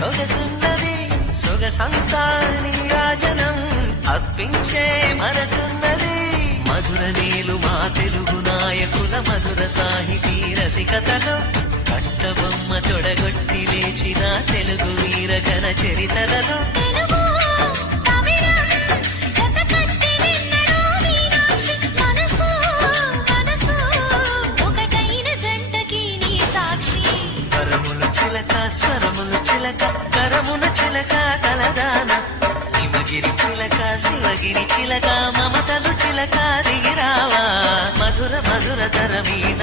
సొగసున్నది సొగసంతా నీరాజనం అర్పించే మనసున్నది మధుర నీలు మా తెలుగు నాయకుల మధుర సాహితీ రసికతలో కట్టబొమ్మ తొడగొట్టి లేచిన తెలుగు వీరగణ చరితలలో స్వరములు చిలక కరమున చిలక కలదాన హిమగిరి చిలక శివగిరి చిలక మమతలు చిలక దిగిరావా మధుర మధుర తర మీద